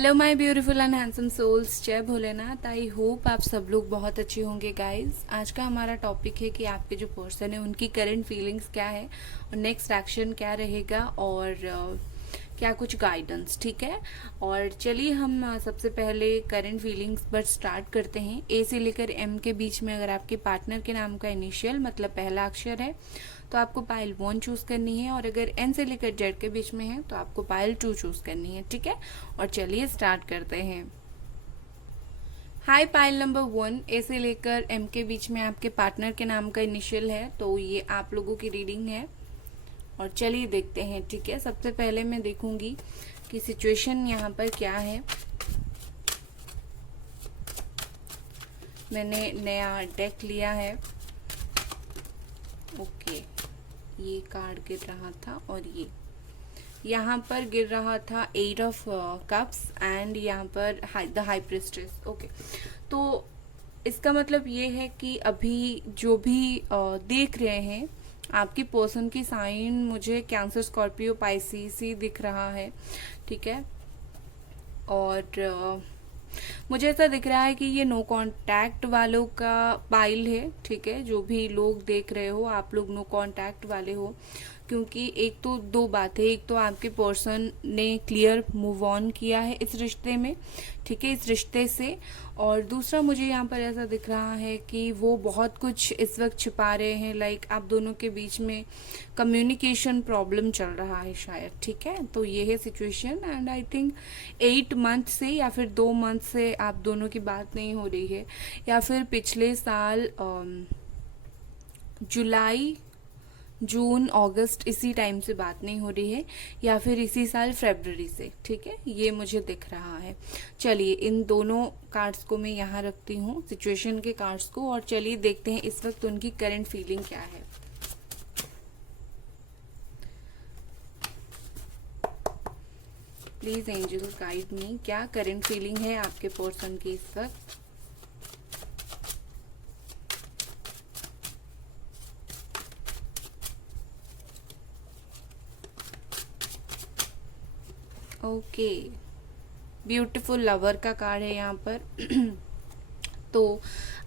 Hello my beautiful and handsome souls, जय Bholenath. I hope आप सब लोग बहुत अच्छे होंगे गाइस। आज का हमारा टॉपिक है कि आपके जो पर्सन है उनकी करंट फीलिंग्स क्या है और नेक्स्ट एक्शन क्या रहेगा और क्या कुछ गाइडेंस, ठीक है। और चलिए हम सबसे पहले करंट फीलिंग्स पर स्टार्ट करते हैं। ए से लेकर एम के बीच में अगर आपके पार्टनर के नाम का इनिशियल मतलब पहला अक्षर है तो आपको पाइल 1 चूज करनी है, और अगर एन से लेकर जेड के बीच में है तो आपको पाइल 2 चूज करनी है, ठीक है। और चलिए स्टार्ट करते हैं। हाय पाइल नंबर 1, ए से लेकर एम के बीच में आपके पार्टनर के नाम का इनिशियल है, तो ये आप लोगों की रीडिंग है। और चलिए देखते हैं, ठीक है। सबसे पहले मैं देखूंगी कि सिचुएशन यहाँ पर क्या है। मैंने नया डेक लिया है। ओके, ये कार्ड गिर रहा था और ये यहाँ पर गिर रहा था 8 ऑफ कप्स एंड यहाँ पर द हाई प्रिस्ट्रेस। ओके, तो इसका मतलब ये है कि अभी जो भी देख रहे हैं आपकी पर्सन की साइन, मुझे कैंसर, स्कॉर्पियो, पाइसिस ही दिख रहा है, ठीक है। और मुझे ऐसा दिख रहा है कि ये नो कांटेक्ट वालों का पाइल है, ठीक है। जो भी लोग देख रहे हो आप लोग नो कांटेक्ट वाले हो, क्योंकि एक तो दो बात है। एक तो आपके पर्सन ने क्लियर मूव ऑन किया है इस रिश्ते में, ठीक है, इस रिश्ते से। और दूसरा मुझे यहाँ पर ऐसा दिख रहा है कि वो बहुत कुछ इस वक्त छिपा रहे हैं। लाइक आप दोनों के बीच में कम्युनिकेशन प्रॉब्लम चल रहा है शायद, ठीक है। तो ये है situation and I think 8 month से या फिर 2 मंथ से आप दोनों की बात नहीं हो रही है, या फिर पिछले साल जुलाई, जून, अगस्त इसी टाइम से बात नहीं हो रही है, या फिर इसी साल फरवरी से, ठीक है। ये मुझे दिख रहा है। चलिए इन दोनों कार्ड्स को मैं यहाँ रखती हूँ, सिचुएशन के कार्ड्स को, और चलिए देखते हैं इस वक्त उनकी करंट फीलिंग क्या है। प्लीज एंजल्स गाइड मी, क्या करंट फीलिंग है आपके पर्सन की इस वक्त। ओके, ब्यूटीफुल लवर का कार्ड है यहाँ पर। तो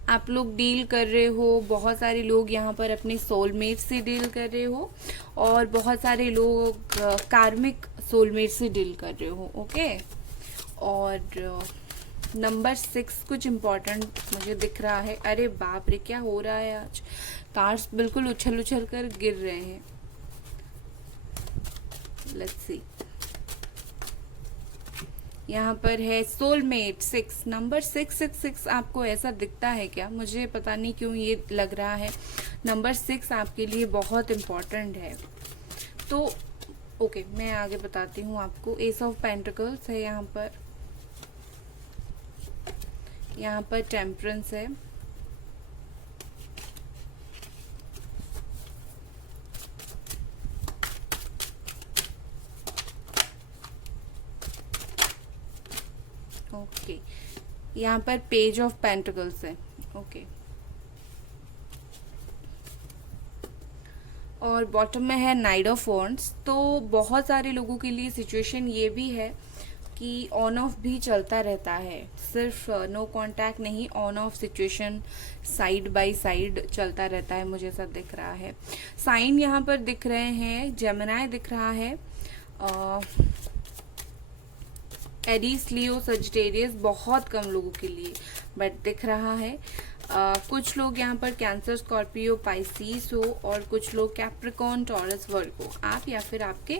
आप लोग डील कर रहे हो, बहुत सारे लोग यहाँ पर अपने सोलमेट से डील कर रहे हो, और बहुत सारे लोग कार्मिक सोलमेट से डील कर रहे हो, ओके। और नंबर 6 कुछ इम्पोर्टेंट मुझे दिख रहा है। अरे बाप रे, क्या हो रहा है आज, कार्ड्स बिल्कुल उछल उछल कर गिर रहे हैं। लेट्स सी, यहाँ पर है सोलमेट 6, नंबर 666 आपको ऐसा दिखता है क्या? मुझे पता नहीं क्यों ये लग रहा है नंबर 6 आपके लिए बहुत इम्पोर्टेंट है। तो ओके, मैं आगे बताती हूँ आपको। एस ऑफ पेंटिकल्स है यहाँ पर टेम्परेंस है, ओके। यहाँ पर पेज ऑफ पेंटिकल्स है, ओके। और बॉटम में है नाइट ऑफ वॉन्ड्स। तो बहुत सारे लोगों के लिए सिचुएशन ये भी है कि ऑन ऑफ भी चलता रहता है, सिर्फ नो कांटेक्ट नहीं, on off situation side by side चलता रहता है, मुझे ऐसा दिख रहा है। साइन यहाँ पर दिख रहे हैं, जेमिनी दिख रहा है, एरीज, लियो, सजिटेरियस, बहुत कम लोगों के लिए बट दिख रहा है। कुछ लोग यहाँ पर कैंसर, स्कॉर्पियो, पाइसिस हो, और कुछ लोग कैप्रिकॉर्न, टॉरस, वर्गो, आप या फिर आपके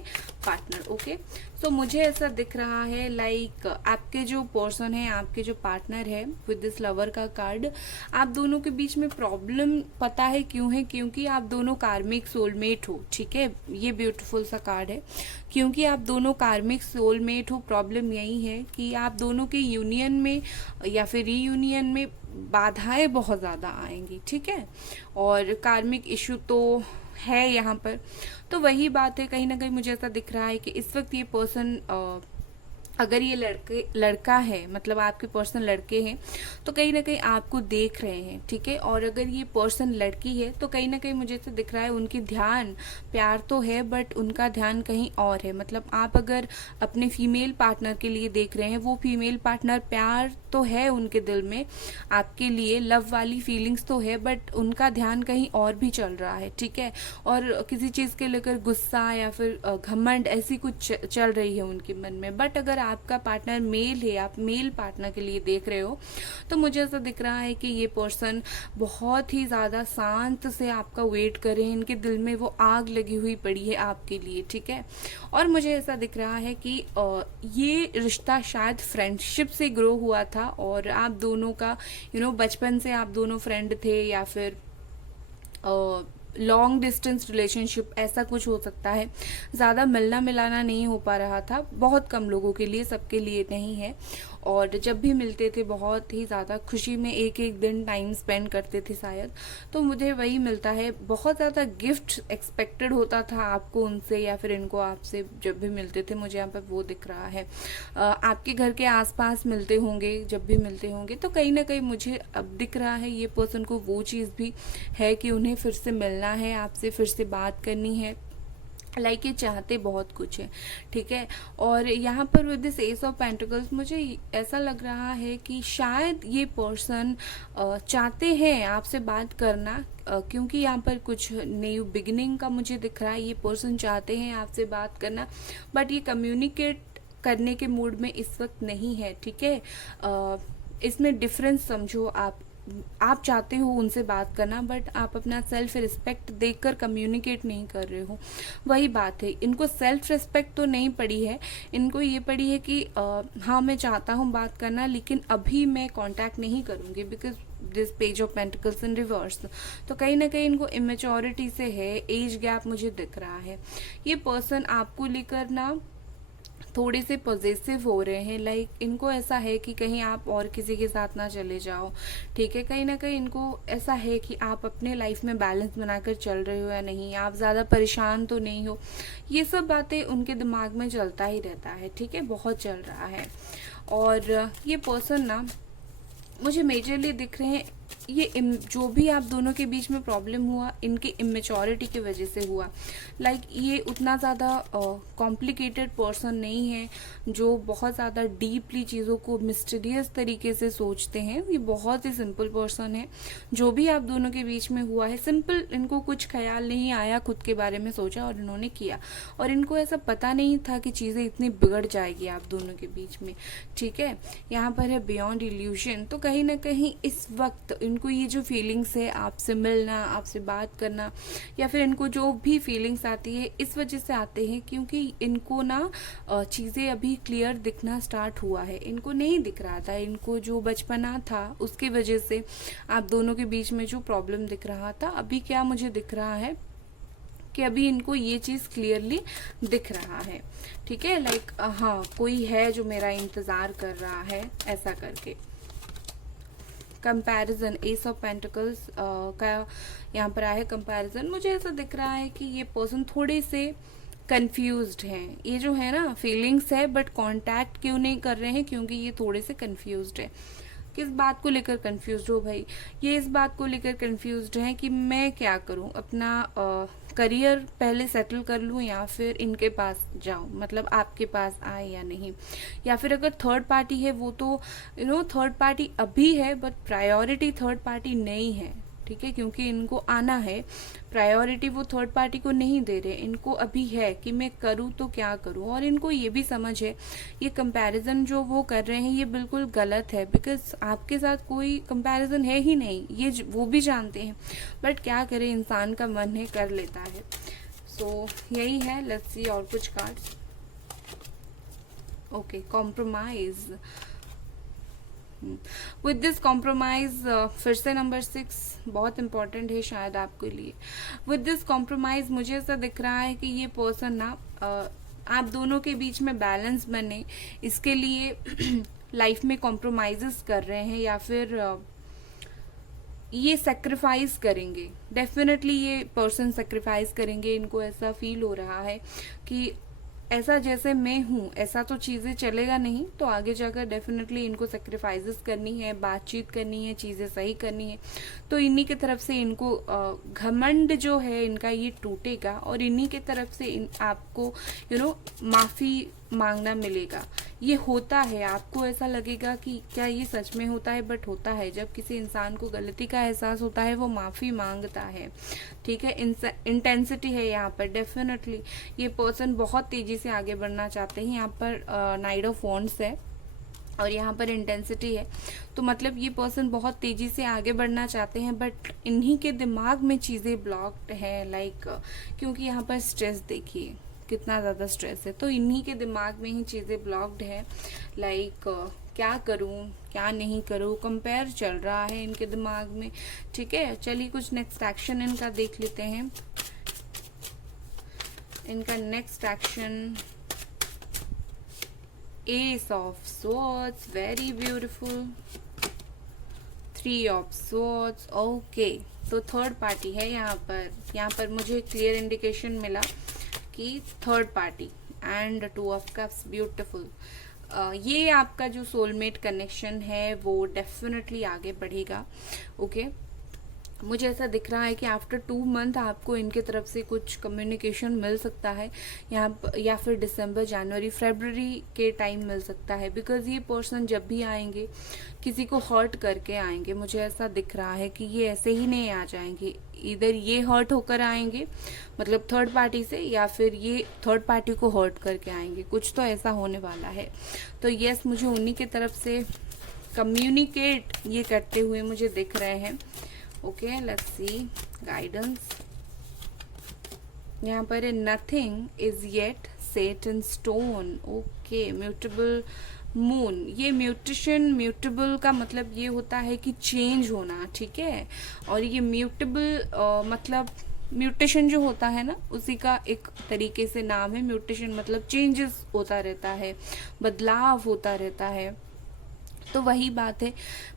पार्टनर, ओके। सो मुझे ऐसा दिख रहा है लाइक आपके जो पर्सन है, आपके जो पार्टनर है विद दिस लवर का कार्ड, आप दोनों के बीच में प्रॉब्लम पता है क्यों है? क्योंकि आप दोनों कार्मिक सोलमेट हो, ठीक है। ये ब्यूटीफुल सा कार्ड है, क्योंकि आप दोनों कार्मिक सोलमेट हो। प्रॉब्लम यही है कि आप दोनों के यूनियन में या फिर रीयूनियन में बाधाएं बहुत ज़्यादा आएंगी, ठीक है। और कार्मिक इशू तो है यहाँ पर। तो वही बात है, कहीं ना कहीं मुझे ऐसा दिख रहा है कि इस वक्त ये पर्सन अगर ये लड़का है, मतलब आपके पर्सन लड़के हैं, तो कहीं ना कहीं आपको देख रहे हैं, ठीक है। और अगर ये पर्सन लड़की है तो कहीं ना कहीं मुझे तो दिख रहा है उनकी ध्यान, प्यार तो है बट उनका ध्यान कहीं और है। मतलब आप अगर अपने फीमेल पार्टनर के लिए देख रहे हैं, वो फीमेल पार्टनर प्यार तो है उनके दिल में आपके लिए, लव वाली फीलिंग्स तो है, बट उनका ध्यान कहीं और भी चल रहा है, ठीक है। और किसी चीज़ के लेकर गुस्सा या फिर घमंड ऐसी कुछ चल रही है उनके मन में। बट अगर आपका पार्टनर मेल है, आप मेल पार्टनर के लिए देख रहे हो, तो मुझे ऐसा दिख रहा है कि ये पर्सन बहुत ही ज़्यादा शांत से आपका वेट कर रहे हैं। इनके दिल में वो आग लगी हुई पड़ी है आपके लिए, ठीक है। और मुझे ऐसा दिख रहा है कि ये रिश्ता शायद फ्रेंडशिप से ग्रो हुआ था, और आप दोनों का बचपन से आप दोनों फ्रेंड थे, या फिर लॉन्ग डिस्टेंस रिलेशनशिप, ऐसा कुछ हो सकता है। ज़्यादा मिलना मिलाना नहीं हो पा रहा था, बहुत कम लोगों के लिए, सबके लिए नहीं है। और जब भी मिलते थे बहुत ही ज़्यादा खुशी में एक एक दिन टाइम स्पेंड करते थे शायद। तो मुझे वही मिलता है, बहुत ज़्यादा गिफ्ट एक्सपेक्टेड होता था आपको उनसे या फिर इनको आपसे जब भी मिलते थे, मुझे यहाँ पर वो दिख रहा है। आपके घर के आसपास मिलते होंगे, जब भी मिलते होंगे, तो कहीं ना कहीं मुझे अब दिख रहा है ये पर्सन को वो चीज़ भी है कि उन्हें फिर से मिलना है आपसे, फिर से बात करनी है। लाइक ये चाहते बहुत कुछ है, ठीक है। और यहाँ पर with this S of pentacles मुझे ऐसा लग रहा है कि शायद ये पर्सन चाहते हैं आपसे बात करना, क्योंकि यहाँ पर कुछ न्यू बिगिनिंग का मुझे दिख रहा है। ये पर्सन चाहते हैं आपसे बात करना, बट ये कम्युनिकेट करने के मूड में इस वक्त नहीं है, ठीक है। इसमें डिफरेंस समझो आप चाहते हो उनसे बात करना, बट आप अपना सेल्फ रिस्पेक्ट देकर कम्युनिकेट नहीं कर रहे हो। वही बात है, इनको सेल्फ रिस्पेक्ट तो नहीं पड़ी है, इनको ये पड़ी है कि हाँ मैं चाहता हूँ बात करना, लेकिन अभी मैं कांटेक्ट नहीं करूँगी because this page of pentacles in reverse. तो कहीं ना कहीं इनको इमेच्योरिटी से है, एज गैप मुझे दिख रहा है। ये पर्सन आपको लेकर ना थोड़े से पॉजिटिव हो रहे हैं। लाइक इनको ऐसा है कि कहीं आप और किसी के साथ ना चले जाओ, ठीक है। कहीं ना कहीं इनको ऐसा है कि आप अपने लाइफ में बैलेंस बनाकर चल रहे हो या नहीं, आप ज़्यादा परेशान तो नहीं हो। ये सब बातें उनके दिमाग में चलता ही रहता है, ठीक है, बहुत चल रहा है। और ये पर्सन ना मुझे मेजरली दिख रहे हैं, ये जो भी आप दोनों के बीच में प्रॉब्लम हुआ इनकी इमेच्योरिटी की वजह से हुआ। लाइक ये उतना ज़्यादा कॉम्प्लिकेटेड पर्सन नहीं है जो बहुत ज़्यादा डीपली चीज़ों को मिस्टीरियस तरीके से सोचते हैं। ये बहुत ही सिंपल पर्सन है। जो भी आप दोनों के बीच में हुआ है सिंपल, इनको कुछ ख्याल नहीं आया, खुद के बारे में सोचा और इन्होंने किया। और इनको ऐसा पता नहीं था कि चीज़ें इतनी बिगड़ जाएगी आप दोनों के बीच में, ठीक है। यहाँ पर है बियॉन्ड इल्यूशन। तो कहीं ना कहीं इस वक्त इनको ये जो फीलिंग्स है आपसे मिलना, आपसे बात करना, या फिर इनको जो भी फीलिंग्स आती है इस वजह से आते हैं क्योंकि इनको ना चीज़ें अभी क्लियर दिखना स्टार्ट हुआ है। इनको नहीं दिख रहा था, इनको जो बचपना था उसकी वजह से आप दोनों के बीच में जो प्रॉब्लम दिख रहा था, अभी क्या मुझे दिख रहा है कि अभी इनको ये चीज़ क्लियरली दिख रहा है, ठीक है। लाइक हाँ कोई है जो मेरा इंतज़ार कर रहा है, ऐसा करके। कंपैरिजन, एस ऑफ पेंटिकल्स का यहाँ पर आया है कंपैरिजन। मुझे ऐसा दिख रहा है कि ये पर्सन थोड़े से कंफ्यूज्ड हैं। ये जो है ना फीलिंग्स है बट कांटेक्ट क्यों नहीं कर रहे हैं, क्योंकि ये थोड़े से कंफ्यूज्ड है। किस बात को लेकर कंफ्यूज्ड हो भाई? ये इस बात को लेकर कंफ्यूज्ड है कि मैं क्या करूं, अपना करियर पहले सेटल कर लूं या फिर इनके पास जाऊं, मतलब आपके पास आए या नहीं। या फिर अगर थर्ड पार्टी है वो तो थर्ड पार्टी अभी है बट प्रायोरिटी थर्ड पार्टी नहीं है, ठीक है, क्योंकि इनको आना है। प्रायोरिटी वो थर्ड पार्टी को नहीं दे रहे, इनको अभी है कि मैं करूँ तो क्या करूँ। और इनको ये भी समझ है ये कंपैरिजन जो वो कर रहे हैं ये बिल्कुल गलत है, बिकॉज आपके साथ कोई कंपैरिजन है ही नहीं, ये वो भी जानते हैं। बट क्या करें, इंसान का मन है, कर लेता है। सो यही है। लेट्स सी और कुछ cards. Okay, compromise. With this compromise, फिर से नंबर 6 बहुत इंपॉर्टेंट है शायद आपके लिए। विद दिस कॉम्प्रोमाइज मुझे ऐसा दिख रहा है कि ये पर्सन ना आप दोनों के बीच में बैलेंस बने इसके लिए लाइफ में कॉम्प्रोमाइजेस कर रहे हैं, या फिर ये सेक्रीफाइस करेंगे। डेफिनेटली ये पर्सन सेक्रीफाइस करेंगे। इनको ऐसा फील हो रहा है कि ऐसा जैसे मैं हूँ ऐसा तो चीज़ें चलेगा नहीं, तो आगे जाकर डेफिनेटली इनको सेक्रीफाइसेस करनी है, बातचीत करनी है, चीज़ें सही करनी है। तो इन्हीं की तरफ से इनको घमंड जो है इनका ये टूटेगा, और इन्हीं की तरफ से आपको माफ़ी मांगना मिलेगा। ये होता है, आपको ऐसा लगेगा कि क्या ये सच में होता है, बट होता है। जब किसी इंसान को गलती का एहसास होता है वो माफ़ी मांगता है, ठीक है। इंटेंसिटी है यहाँ पर डेफिनेटली। ये पर्सन बहुत तेज़ी से आगे बढ़ना चाहते हैं। यहाँ पर नाइट ऑफ वॉन्ड्स है और यहाँ पर इंटेंसिटी है, तो मतलब ये पर्सन बहुत तेज़ी से आगे बढ़ना चाहते हैं, बट इन्हीं के दिमाग में चीज़ें ब्लॉक्ड हैं, लाइक क्योंकि यहाँ पर स्ट्रेस देखिए कितना ज़्यादा स्ट्रेस है, तो इन्हीं के दिमाग में ही चीज़ें ब्लॉक्ड है। लाइक क्या करूं क्या नहीं करूं, कंपेयर चल रहा है इनके दिमाग में, ठीक है। चलिए कुछ नेक्स्ट एक्शन इनका देख लेते हैं। इनका next action, S of swords, very beautiful, 3 of swords, okay. तो थर्ड पार्टी है यहाँ पर मुझे क्लियर इंडिकेशन मिला कि third party, and 2 of cups, beautiful. ये आपका जो सोलमेट कनेक्शन है वो डेफिनेटली आगे बढ़ेगा, ओके। मुझे ऐसा दिख रहा है कि आफ्टर 2 मंथ आपको इनके तरफ से कुछ कम्युनिकेशन मिल सकता है यहाँ, या फिर दिसंबर, जनवरी, फरवरी के टाइम मिल सकता है, बिकॉज ये पर्सन जब भी आएंगे किसी को हर्ट करके आएंगे। मुझे ऐसा दिख रहा है कि ये ऐसे ही नहीं आ जाएंगे, इधर ये हर्ट होकर आएंगे, मतलब थर्ड पार्टी से, या फिर ये थर्ड पार्टी को हर्ट करके आएंगे, कुछ तो ऐसा होने वाला है। तो यस, मुझे उन्हीं की तरफ से कम्युनिकेट ये करते हुए मुझे दिख रहे हैं, ओके। Let's C guidance. यहाँ पर nothing is yet set in stone, okay. Mutable moon, ये म्यूटेबल का मतलब ये होता है कि चेंज होना, ठीक है। और ये म्यूटेबल मतलब म्यूटेशन जो होता है ना, उसी का एक तरीके से नाम है म्यूटेशन, मतलब चेंजेस होता रहता है, बदलाव होता रहता है। तो वही बात है,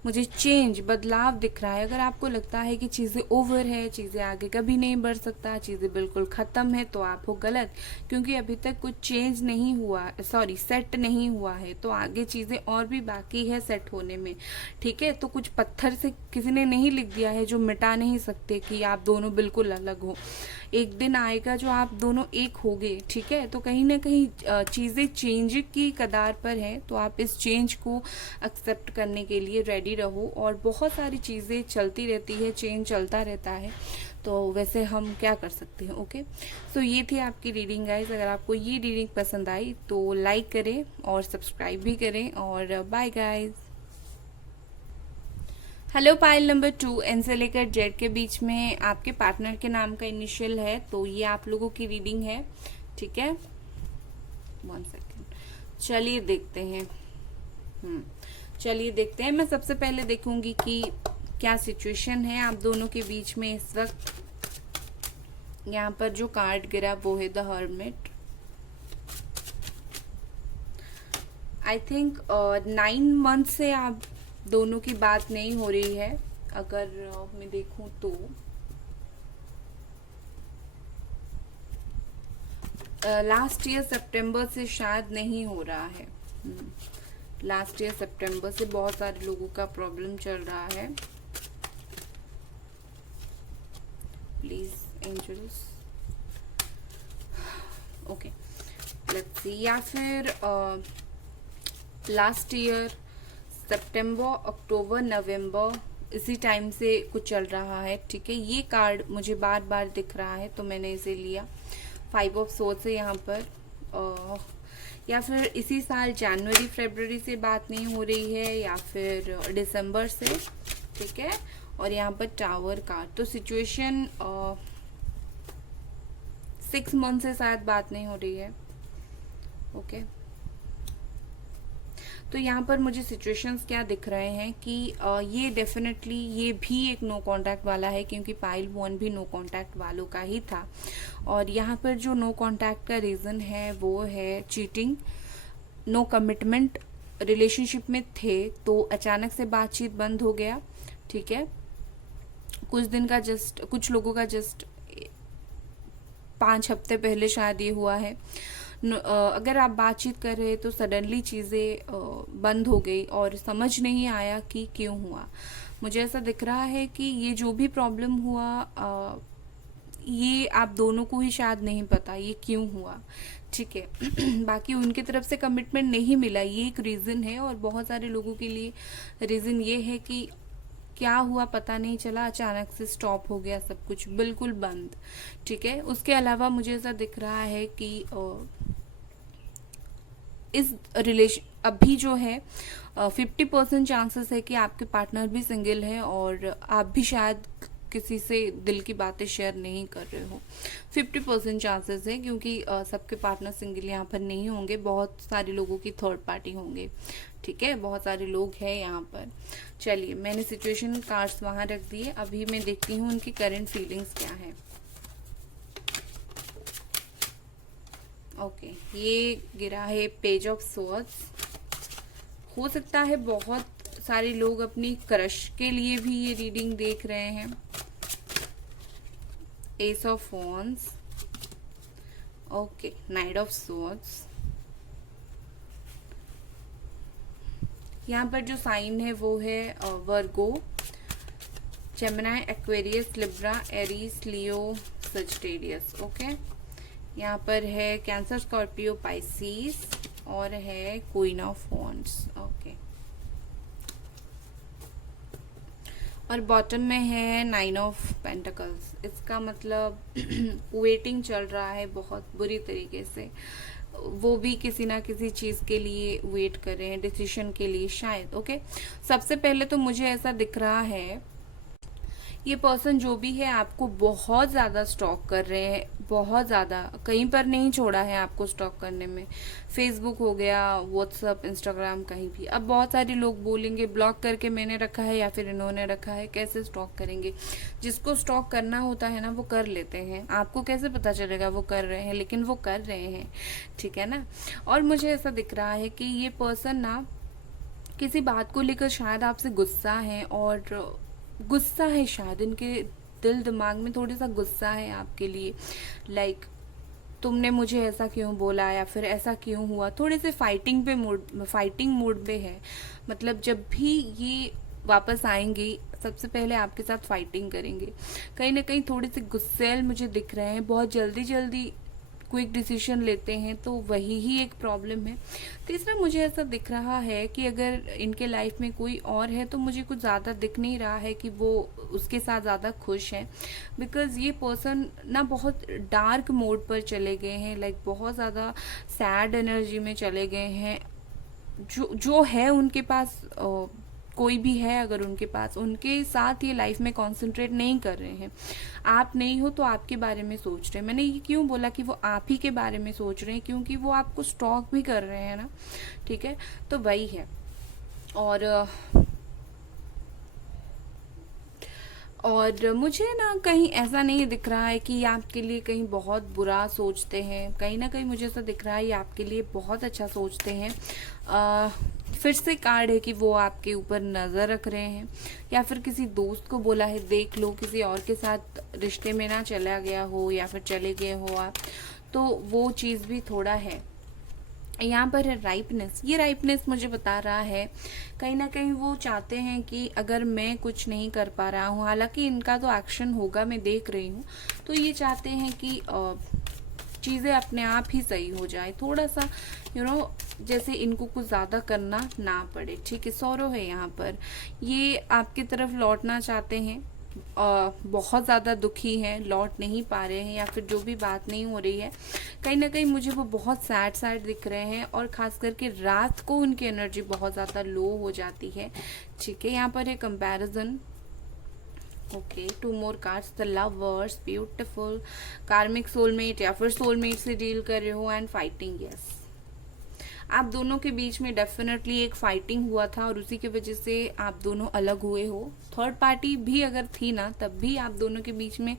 मुझे चेंज, बदलाव दिख रहा है। अगर आपको लगता है कि चीज़ें ओवर है, चीज़ें आगे कभी नहीं बढ़ सकता, चीज़ें बिल्कुल ख़त्म है, तो आप हो गलत, क्योंकि अभी तक कुछ चेंज नहीं हुआ, सेट नहीं हुआ है, तो आगे चीज़ें और भी बाकी है सेट होने में, ठीक है। तो कुछ पत्थर से किसी ने नहीं लिख दिया है जो मिटा नहीं सकते कि आप दोनों बिल्कुल अलग हो। एक दिन आएगा जो आप दोनों एक होगे, ठीक है। तो कहीं ना कहीं चीज़ें चेंज की कगार पर है, तो आप इस चेंज को एक्सेप्ट करने के लिए रेडी रहो। और बहुत सारी चीज़ें चलती रहती है, चेंज चलता रहता है, तो वैसे हम क्या कर सकते हैं, ओके। सो ये थी आपकी रीडिंग गाइज। अगर आपको ये रीडिंग पसंद आई तो लाइक करें और सब्सक्राइब भी करें, और bye guys. Hello, pile number 2, N से लेकर जेड के बीच में आपके पार्टनर के नाम का इनिशियल है, तो ये आप लोगों की रीडिंग है, ठीक है। 1 सेकेंड, चलिए देखते हैं। चलिए देखते हैं। मैं सबसे पहले देखूंगी कि क्या सिचुएशन है आप दोनों के बीच में इस वक्त। यहाँ पर जो कार्ड गिरा वो है the hermit. I think 9 month से आप दोनों की बात नहीं हो रही है, अगर मैं देखूं तो। लास्ट ईयर सितंबर से शायद नहीं हो रहा है। लास्ट ईयर सितंबर से बहुत सारे लोगों का प्रॉब्लम चल रहा है। Please angels, okay, let's see. या फिर लास्ट ईयर सितंबर, अक्टूबर, नवंबर, इसी टाइम से कुछ चल रहा है, ठीक है। ये कार्ड मुझे बार बार दिख रहा है तो मैंने इसे लिया। 5 ऑफ सोर्ड्स है यहाँ पर। या फिर इसी साल जनवरी फरवरी से बात नहीं हो रही है, या फिर दिसंबर से, ठीक है। और यहाँ पर टावर कार्ड, तो सिचुएशन 6 मंथ से शायद बात नहीं हो रही है, ओके। तो यहाँ पर मुझे सिचुएशंस क्या दिख रहे हैं कि ये डेफिनेटली ये भी एक नो कांटेक्ट वाला है, क्योंकि पाइल 1 भी नो कांटेक्ट वालों का ही था। और यहाँ पर जो नो कांटेक्ट का रीज़न है वो है चीटिंग, नो कमिटमेंट। रिलेशनशिप में थे तो अचानक से बातचीत बंद हो गया, ठीक है। कुछ लोगों का जस्ट 5 हफ्ते पहले शायद ये हुआ है। अगर आप बातचीत कर रहे तो सडनली चीज़ें बंद हो गई और समझ नहीं आया कि क्यों हुआ। मुझे ऐसा दिख रहा है कि ये जो भी प्रॉब्लम हुआ ये आप दोनों को ही शायद नहीं पता ये क्यों हुआ, ठीक है। बाकी उनकी तरफ से कमिटमेंट नहीं मिला, ये एक रीज़न है। और बहुत सारे लोगों के लिए रीज़न ये है कि क्या हुआ पता नहीं चला, अचानक से स्टॉप हो गया सब कुछ, बिल्कुल बंद, ठीक है। उसके अलावा मुझे ऐसा दिख रहा है कि इस रिलेशन अभी जो है 50% चांसेस है कि आपके पार्टनर भी सिंगल है और आप भी शायद किसी से दिल की बातें शेयर नहीं कर रहे हो। 50% चांसेस है, क्योंकि सबके पार्टनर सिंगल यहाँ पर नहीं होंगे, बहुत सारे लोगों की थर्ड पार्टी होंगे, ठीक है। बहुत सारे लोग हैं यहाँ पर। चलिए, मैंने सिचुएशन कार्ड्स वहाँ रख दिए, अभी मैं देखती हूँ उनकी करंट फीलिंग्स क्या है। ओके, ये गिरा है पेज ऑफ स्वॉर्ड्स। हो सकता है बहुत सारे लोग अपनी क्रश के लिए भी ये रीडिंग देख रहे हैं। S of wands, okay, night of swords. यहाँ पर जो साइन है वो है वर्गो, जेमिनी, एक्वेरियस, लिब्रा, एरीज, लियो, सजिटेरियस, ओके। यहाँ पर है कैंसर, स्कॉर्पियो, पाइसिस और है क्वीन ऑफ वॉन्ड्स, ओके। और बॉटम में है 9 ऑफ पेंटिकल्स। इसका मतलब वेटिंग चल रहा है बहुत बुरी तरीके से, वो भी किसी ना किसी चीज़ के लिए वेट कर रहे हैं, डिसीजन के लिए शायद, ओके। सबसे पहले तो मुझे ऐसा दिख रहा है ये पर्सन जो भी है आपको बहुत ज़्यादा स्टॉक कर रहे हैं, बहुत ज़्यादा, कहीं पर नहीं छोड़ा है आपको स्टॉक करने में। फेसबुक हो गया, व्हाट्सअप, इंस्टाग्राम, कहीं भी। अब बहुत सारे लोग बोलेंगे ब्लॉक करके मैंने रखा है या फिर इन्होंने रखा है, कैसे स्टॉक करेंगे। जिसको स्टॉक करना होता है ना वो कर लेते हैं, आपको कैसे पता चलेगा वो कर रहे हैं, लेकिन वो कर रहे हैं, ठीक है ना। और मुझे ऐसा दिख रहा है कि ये पर्सन ना किसी बात को लेकर शायद आपसे गुस्सा है, और गुस्सा है शायद इनके दिल दिमाग में, थोड़ा सा गुस्सा है आपके लिए। लाइक तुमने मुझे ऐसा क्यों बोला या फिर ऐसा क्यों हुआ, थोड़े से फाइटिंग मोड पे है। मतलब जब भी ये वापस आएंगे सबसे पहले आपके साथ फाइटिंग करेंगे। कहीं ना कहीं थोड़े से गुस्सैल मुझे दिख रहे हैं, बहुत जल्दी जल्दी क्विक डिसीजन लेते हैं, तो वही ही एक प्रॉब्लम है। तीसरा मुझे ऐसा दिख रहा है कि अगर इनके लाइफ में कोई और है तो मुझे कुछ ज़्यादा दिख नहीं रहा है कि वो उसके साथ ज़्यादा खुश है। बिकॉज़ ये पर्सन ना बहुत डार्क मोड पर चले गए हैं, लाइक बहुत ज़्यादा सैड एनर्जी में चले गए हैं। जो है उनके पास कोई भी है अगर उनके पास, उनके साथ ये लाइफ में कंसंट्रेट नहीं कर रहे हैं। आप नहीं हो तो आपके बारे में सोच रहे हैं। मैंने ये क्यों बोला कि वो आप ही के बारे में सोच रहे हैं, क्योंकि वो आपको स्टॉक भी कर रहे हैं ना, ठीक है। तो वही है। और मुझे ना कहीं ऐसा नहीं दिख रहा है कि ये आपके लिए कहीं बहुत बुरा सोचते हैं, कहीं ना कहीं मुझे ऐसा दिख रहा है ये आपके लिए बहुत अच्छा सोचते हैं। फिर से कार्ड है कि वो आपके ऊपर नज़र रख रहे हैं, या फिर किसी दोस्त को बोला है देख लो, किसी और के साथ रिश्ते में ना चला गया हो या फिर चले गए हो आप, तो वो चीज़ भी थोड़ा है। यहाँ पर है राइपनेस। ये राइपनेस मुझे बता रहा है कहीं ना कहीं वो चाहते हैं कि अगर मैं कुछ नहीं कर पा रहा हूँ, हालांकि इनका तो एक्शन होगा, मैं देख रही हूँ, तो ये चाहते हैं कि चीज़ें अपने आप ही सही हो जाए, थोड़ा सा जैसे इनको कुछ ज़्यादा करना ना पड़े, ठीक है। सौरव है यहाँ पर, ये आपकी तरफ लौटना चाहते हैं, बहुत ज़्यादा दुखी हैं, लौट नहीं पा रहे हैं, या फिर जो भी बात नहीं हो रही है, कहीं ना कहीं मुझे वो बहुत सैड दिख रहे हैं। और ख़ास करके रात को उनकी एनर्जी बहुत ज़्यादा लो हो जाती है, ठीक है। यहाँ पर है comparison, okay. 2 more cards, the lovers, beautiful, कार्मिक सोलमेट या फिर सोलमेट से डील कर रहे हो, एंड फाइटिंग, यस। आप दोनों के बीच में डेफिनेटली एक फाइटिंग हुआ था और उसी की वजह से आप दोनों अलग हुए हो। थर्ड पार्टी भी अगर थी ना, तब भी आप दोनों के बीच में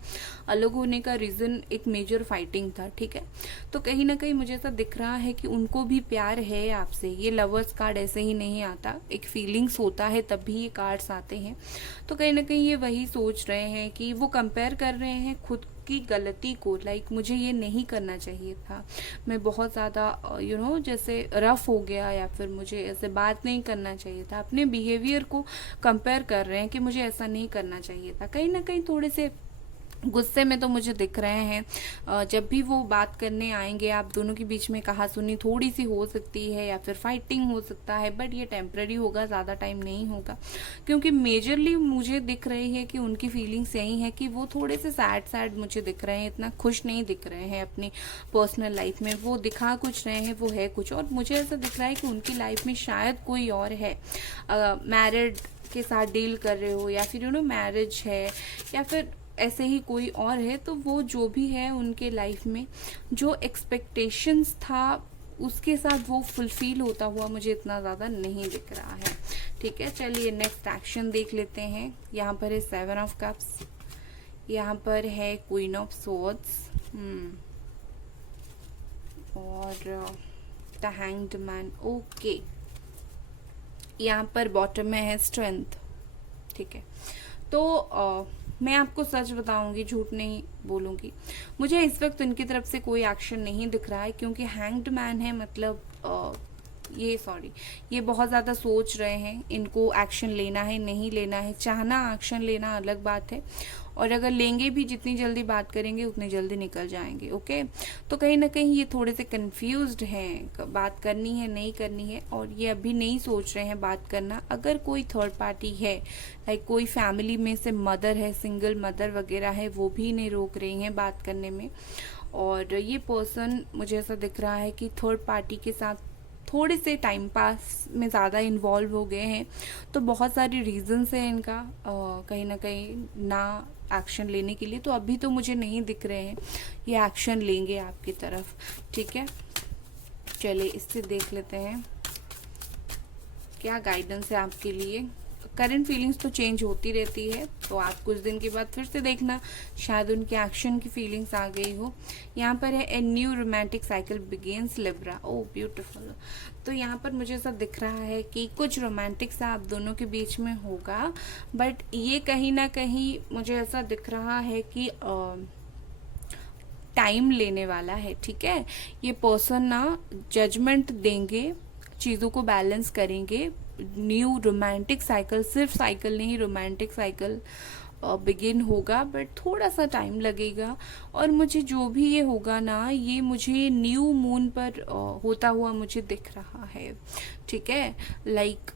अलग होने का रीज़न एक मेजर फाइटिंग था, ठीक है। तो कहीं ना कहीं मुझे ऐसा दिख रहा है कि उनको भी प्यार है आपसे। ये लवर्स कार्ड ऐसे ही नहीं आता, एक फीलिंग्स होता है तब भी ये कार्ड्स आते हैं। तो कहीं ना कहीं ये वही सोच रहे हैं कि वो कंपेयर कर रहे हैं खुद की गलती को, लाइक मुझे ये नहीं करना चाहिए था, मैं बहुत ज़्यादा जैसे रफ हो गया, या फिर मुझे ऐसे बात नहीं करना चाहिए था, अपने बिहेवियर को कंपेयर कर रहे हैं कि मुझे ऐसा नहीं करना चाहिए था। कहीं ना कहीं थोड़े से गुस्से में तो मुझे दिख रहे हैं। जब भी वो बात करने आएंगे, आप दोनों के बीच में कहासुनी थोड़ी सी हो सकती है या फिर फाइटिंग हो सकता है, बट ये टेम्पररी होगा, ज़्यादा टाइम नहीं होगा। क्योंकि मेजरली मुझे दिख रही है कि उनकी फीलिंग्स यही है कि वो थोड़े से सैड सैड मुझे दिख रहे हैं, इतना खुश नहीं दिख रहे हैं अपनी पर्सनल लाइफ में। वो दिखा कुछ रहे हैं, वो है कुछ और। मुझे ऐसा दिख रहा है कि उनकी लाइफ में शायद कोई और है, मैरिड के साथ डील कर रहे हो, या फिर मैरिज है, या फिर ऐसे ही कोई और है। तो वो जो भी है उनके लाइफ में, जो एक्सपेक्टेशंस था उसके साथ वो फुलफिल होता हुआ मुझे इतना ज़्यादा नहीं दिख रहा है। ठीक है, चलिए नेक्स्ट एक्शन देख लेते हैं। यहाँ पर है 7 ऑफ कप्स, यहाँ पर है क्वीन ऑफ सोर्ड्स, और द हैंग्ड मैन। ओके, यहाँ पर बॉटम में है स्ट्रेंथ। ठीक है, तो मैं आपको सच बताऊंगी, झूठ नहीं बोलूंगी, मुझे इस वक्त उनकी तरफ से कोई एक्शन नहीं दिख रहा है, क्योंकि हैंग्ड मैन है, मतलब ये बहुत ज़्यादा सोच रहे हैं, इनको एक्शन लेना है नहीं लेना है। चाहना एक्शन लेना अलग बात है, और अगर लेंगे भी, जितनी जल्दी बात करेंगे उतनी जल्दी निकल जाएंगे। ओके, तो कहीं ना कहीं ये थोड़े से कंफ्यूज्ड हैं, बात करनी है नहीं करनी है, और ये अभी नहीं सोच रहे हैं बात करना। अगर कोई थर्ड पार्टी है, लाइक कोई फैमिली में से मदर है, सिंगल मदर वगैरह है, वो भी नहीं रोक रही हैं बात करने में। और ये पर्सन मुझे ऐसा दिख रहा है कि थर्ड पार्टी के साथ थोड़े से टाइम पास में ज़्यादा इन्वॉल्व हो गए हैं। तो बहुत सारी रीजंस हैं इनका कहीं ना कहीं ना एक्शन लेने के लिए। तो अभी तो मुझे नहीं दिख रहे हैं ये एक्शन लेंगे आपकी तरफ। ठीक है, चलिए इससे देख लेते हैं क्या गाइडेंस है आपके लिए। करंट फीलिंग्स तो चेंज होती रहती है, तो आप कुछ दिन के बाद फिर से देखना, शायद उनके एक्शन की फीलिंग्स आ गई हो। यहाँ पर है a new romantic cycle begins Libra. Oh beautiful. तो यहाँ पर मुझे ऐसा दिख रहा है कि कुछ रोमांटिक सा आप दोनों के बीच में होगा, बट ये कहीं ना कहीं मुझे ऐसा दिख रहा है कि टाइम लेने वाला है। ठीक है, ये पर्सन ना जजमेंट देंगे, चीज़ों को बैलेंस करेंगे। न्यू रोमांटिक साइकिल, सिर्फ साइकिल नहीं, रोमांटिक साइकिल बिगिन होगा, बट थोड़ा सा टाइम लगेगा। और मुझे जो भी ये होगा ना, ये मुझे न्यू मून पर होता हुआ मुझे दिख रहा है। ठीक है, लाइक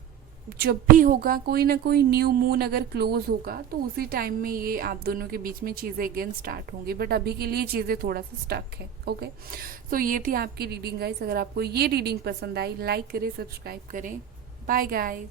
जब भी होगा कोई ना कोई न्यू मून अगर क्लोज होगा, तो उसी टाइम में ये आप दोनों के बीच में चीज़ें अगेन स्टार्ट होंगी, बट अभी के लिए चीज़ें थोड़ा सा स्टक है। ओके, सो ये थी आपकी रीडिंग गाइस। अगर आपको ये रीडिंग पसंद आई, लाइक करें, सब्सक्राइब करें। Bye guys.